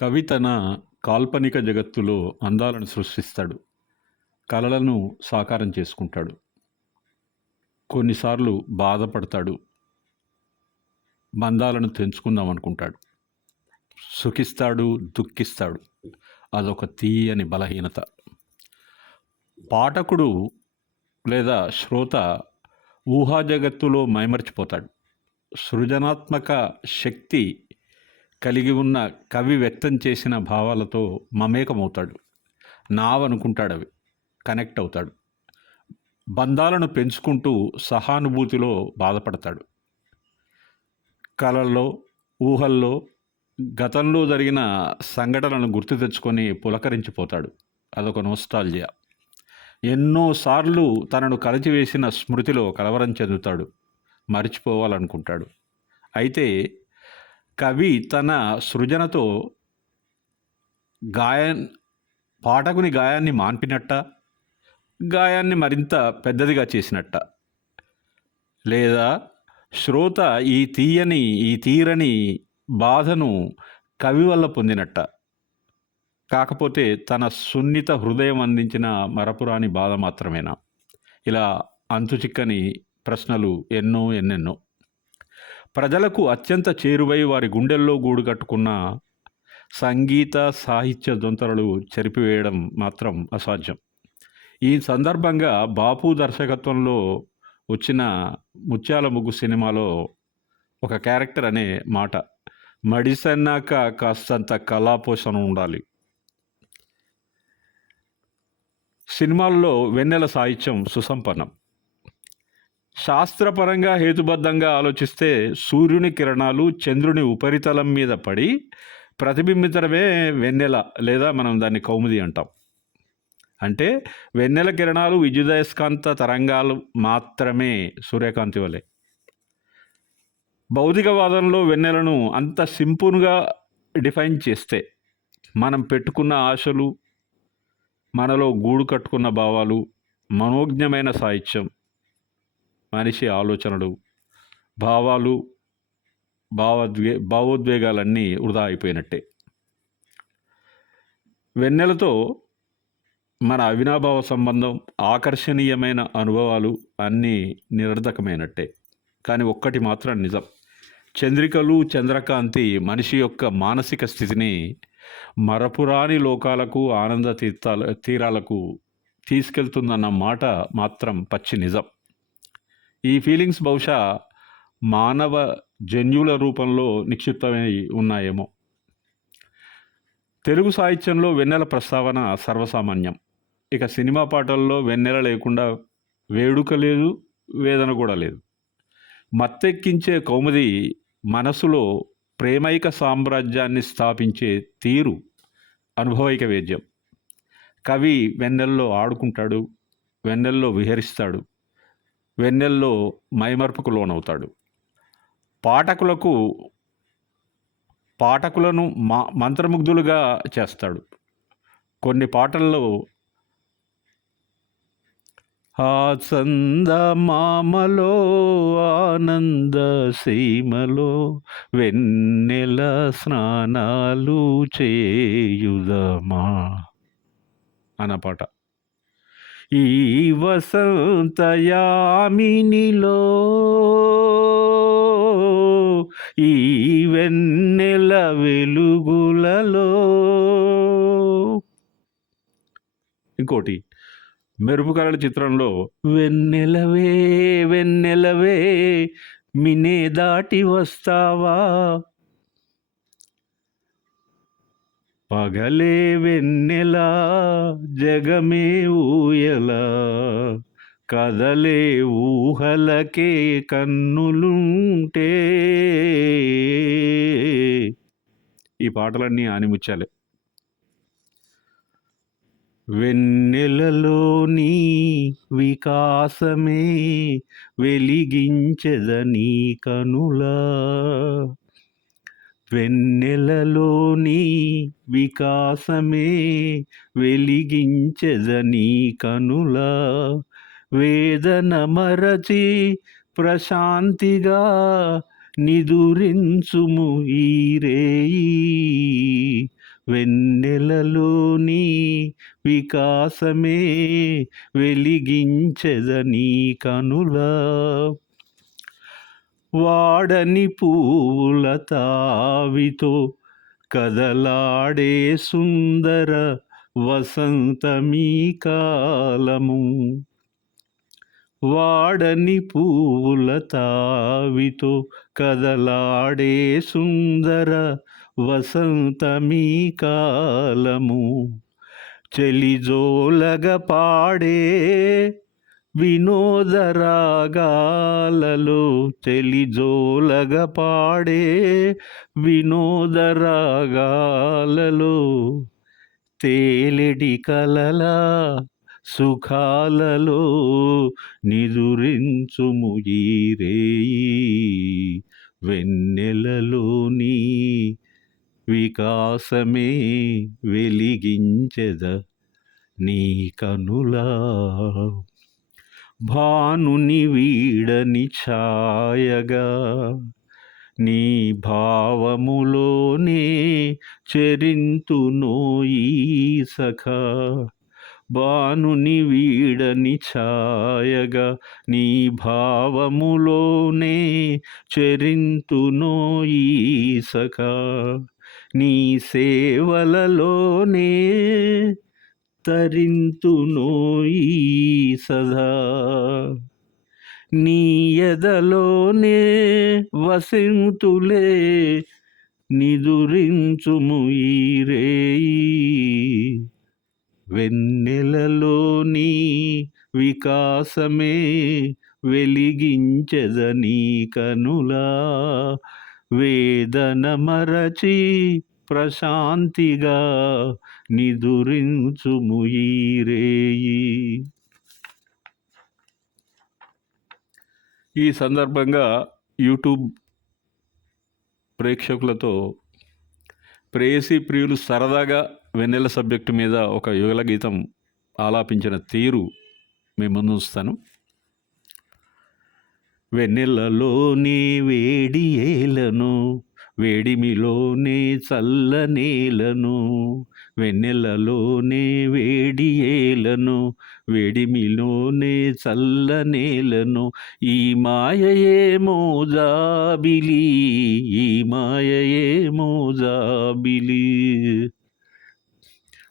కవి తన కాల్పనిక జగత్తులో అందాలను సృష్టిస్తాడు. కలలను సాకారం చేసుకుంటాడు. కొన్నిసార్లు బాధపడతాడు. బంధాలను తెంచుకుందాం అనుకుంటాడు. సుఖిస్తాడు, దుఃఖిస్తాడు. అదొక తీయని బలహీనత. పాఠకుడు లేదా శ్రోత ఊహా జగత్తులో మైమర్చిపోతాడు. సృజనాత్మక శక్తి కలిగి ఉన్న కవి వ్యక్తం చేసిన భావాలతో మమేకమవుతాడు. నావనుకుంటాడు, అవి కనెక్ట్ అవుతాడు. బంధాలను పెంచుకుంటూ సహానుభూతిలో బాధపడతాడు. కలల్లో, ఊహల్లో గతంలో జరిగిన సంఘటనలను గుర్తు తెచ్చుకొని పులకరించిపోతాడు. అదొక నోస్టాల్జియా. ఎన్నోసార్లు తనను కలిచివేసిన స్మృతిలో కలవరం చెందుతాడు. మరిచిపోవాలనుకుంటాడు. అయితే కవి తన సృజనతో పాఠకుని గాయాన్ని మాన్పినట్ట, గాయాన్ని మరింత పెద్దదిగా చేసినట్ట, లేదా శ్రోత ఈ తీరని బాధను కవి వల్ల పొందినట్ట, కాకపోతే తన సున్నిత హృదయం అందించిన మరపురాని బాధ మాత్రమేనా? ఇలా అంతుచిక్కని ప్రశ్నలు ఎన్నెన్నో. ప్రజలకు అత్యంత చేరువై వారి గుండెల్లో గూడు కట్టుకున్న సంగీత సాహిత్య దొంతరలు చెరిపివేయడం మాత్రం అసాధ్యం. ఈ సందర్భంగా బాపు దర్శకత్వంలో వచ్చిన ముత్యాల ముగ్గు సినిమాలో ఒక క్యారెక్టర్ అనే మాట, మడిసన్నాక కాస్తంత కళాపోషణ ఉండాలి. సినిమాల్లో వెన్నెల సాహిత్యం సుసంపన్నం. శాస్త్రపరంగా హేతుబద్ధంగా ఆలోచిస్తే సూర్యుని కిరణాలు చంద్రుని ఉపరితలం మీద పడి ప్రతిబింబించడమే వెన్నెల, లేదా మనం దాన్ని కౌముది అంటాం. అంటే వెన్నెల కిరణాలు విద్యుదయస్కాంత తరంగాలు మాత్రమే, సూర్యకాంతి వలె. భౌతికవాదంలో వెన్నెలను అంత సింపుల్గా డిఫైన్ చేస్తే మనం పెట్టుకున్న ఆశలు, మనలో గూడు కట్టుకున్న భావాలు, మనోజ్ఞమైన సాహిత్యం, మనిషి ఆలోచనలు, భావాలు, భావోద్వేగాలన్నీ వృధా అయిపోయినట్టే. వెన్నెలతో మన అవినాభావ సంబంధం, ఆకర్షణీయమైన అనుభవాలు అన్నీ నిరర్ధకమైనట్టే. కానీ ఒక్కటి మాత్రం నిజం, చంద్రికలు, చంద్రకాంతి మనిషి యొక్క మానసిక స్థితిని మరపురాని లోకాలకు, ఆనంద తీరాలకు తీసుకెళ్తుందన్న మాట మాత్రం పచ్చి నిజం. ఈ ఫీలింగ్స్ బహుశా మానవ జన్యుల రూపంలో నిక్షిప్తమై ఉన్నాయేమో. తెలుగు సాహిత్యంలో వెన్నెల ప్రస్తావన సర్వసామాన్యం. ఇక సినిమా పాటల్లో వెన్నెల లేకుండా వేడుక లేదు, వేదన కూడా లేదు. మత్తెక్కించే కౌముది మనసులో ప్రేమైక సామ్రాజ్యాన్ని స్థాపించే తీరు అనుభవైక వేద్యం. కవి వెన్నెల్లో ఆడుకుంటాడు, వెన్నెల్లో విహరిస్తాడు, వెన్నెల్లో మైమర్పుకు లోనవుతాడు. పాఠకులను మంత్రముగ్ధులుగా చేస్తాడు. కొన్ని పాటల్లో చందమామలో ఆనంద సీమలో వెన్నెల స్నానాలు చేయుదమా అన్న పాట, ఈ వసంతయామినిలో ఈ వెన్నెల వెలుగులలో. ఇంకోటి మెరుపు కళల చిత్రంలో వెన్నెలవే వెన్నెలవే మినే దాటి వస్తావా, పగలే వెన్నెల జగమే ఊయలా, కదలే ఊహలకే కన్నులుంటే. ఈ పాటలన్నీ ఆనిముచ్చాలే. వెన్నెలలోని వికాసమే వెలిగించదని కనులా, వెన్నెలలోని వికాసమే వెలిగించదని కనులా, వేదన మరచి ప్రశాంతిగా నిదురించుము ఈ రేయి, వెన్నెలలోని వికాసమే వెలిగించెదని కనులా. వాడని పూల తావితో కదలాడే సుందర వసంతమీ కాలము. వాడని పూల తావితో కదలాడే సుందర వసంతమీ కాలము. చెలిజోలగ పాడే వినోదరాగాలలో, చెలిజోలగ పాడే వినోదరాగాలలో తేలిడి కలల సుఖాలలో నిదురించుము ఈ రేయి. వెన్నెలలోని వికాసమే వెలిగించెద నీ కనులా. భానుని వీడని ఛాయగా నీ భావములోనే చెరింతునోయి సఖా. భానుని వీడని ఛాయగా నీ భావములోనే చెరింతునోయి సఖా. నీ సేవలలోనే తరింతునోయి సదా. నీ ఎదలోనే వసింతులే నిదురించుము ఈ రేయి. వెన్నెలలోని వికాసమే వెలిగించెద నీ కనులా. వేదన మరచి ప్రశాంతిగా నిదురించుము ఈ రేయి. ఈ సందర్భంగా యూట్యూబ్ ప్రేక్షకులతో ప్రేయసీ ప్రియులు సరదాగా వెన్నెల సబ్జెక్టు మీద ఒక యుగల గీతం ఆలాపించిన తీరు మీ ముందు ఉంచుతాను. వెన్నెలలోని వేడి ఏలను, వేడిమిలోనే చల్లనేలను. వెన్నెలలోనే వేడి ఏలను, వేడిమిలోనే చల్లనేలను. ఈ మాయయే మోజాబిలి, ఈ మాయయే మోజాబిలి.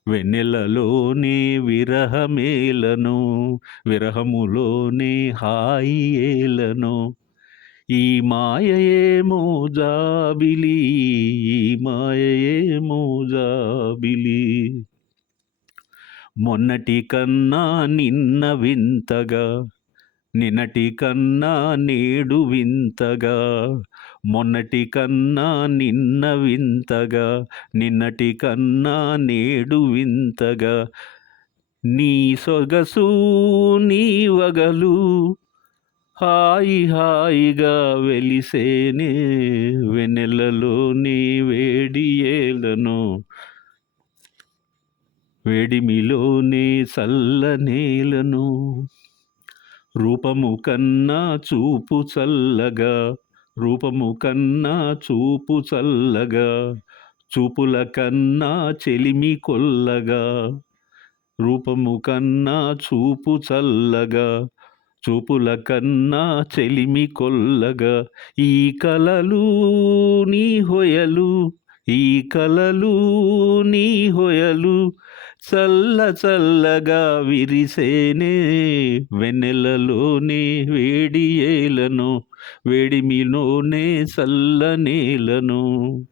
వెన్నెలలోనే విరహమేలను, విరహములోనే హాయి ఏలను. ఈ మాయయే మోజాబిలి, ఈ మాయయే మోజాబిలి. మొన్నటి కన్నా నిన్న వింతగా, నిన్నటి కన్నా నేడు వింతగా. మొన్నటి కన్నా నిన్న వింతగా, నిన్నటి కన్నా నేడు వింతగా. నీ సొగసు నీ వగలు హాయి హాయిగా వెలిసేనే. వెన్నెలలోని వేడి ఏలను, వేడిమిలోనే చల్లనేలను. రూపము కన్నా చూపు చల్లగా, రూపము కన్నా చూపు చల్లగా. చూపుల కన్నా చెలిమి కొల్లగా, రూపము కన్నా చూపు చల్లగా. చూపుల కన్నా చెలిమి కొల్లగా. ఈ కలలు నీ హొయలు, ఈ కలలు నీ హొయలు చల్ల చల్లగా విరిసేనే. వెన్నెలలోనే వేడి ఏలను, వేడిమిలోనే చల్లనేలను.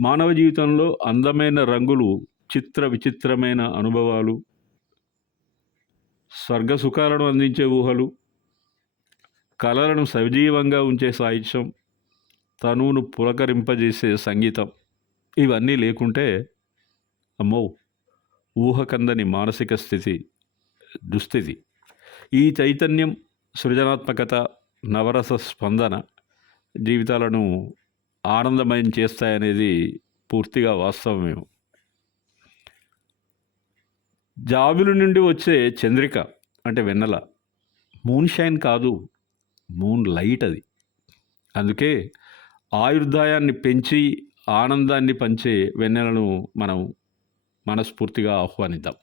మానవ జీవితంలో అందమైన రంగులు, చిత్ర విచిత్రమైన అనుభవాలు, స్వర్గ సుఖాలను అందించే ఊహలు, కళలను సజీవంగా ఉంచే సాహిత్యం, తనువును పులకరింపజేసే సంగీతం, ఇవన్నీ లేకుంటే అమ్మో ఊహకందని మానసిక స్థితి, దుస్థితి. ఈ చైతన్యం, సృజనాత్మకత, నవరస స్పందన జీవితాలను ఆనందమయం చేస్తాయనేది పూర్తిగా వాస్తవమేమో. జాబిలు నుండి వచ్చే చంద్రిక అంటే వెన్నెల, మూన్ షైన్ కాదు, మూన్ లైట్ అది. అందుకే ఆయుర్దాయాన్ని పెంచి ఆనందాన్ని పంచే వెన్నెలను మనం మనస్ఫూర్తిగా ఆహ్వానిద్దాం.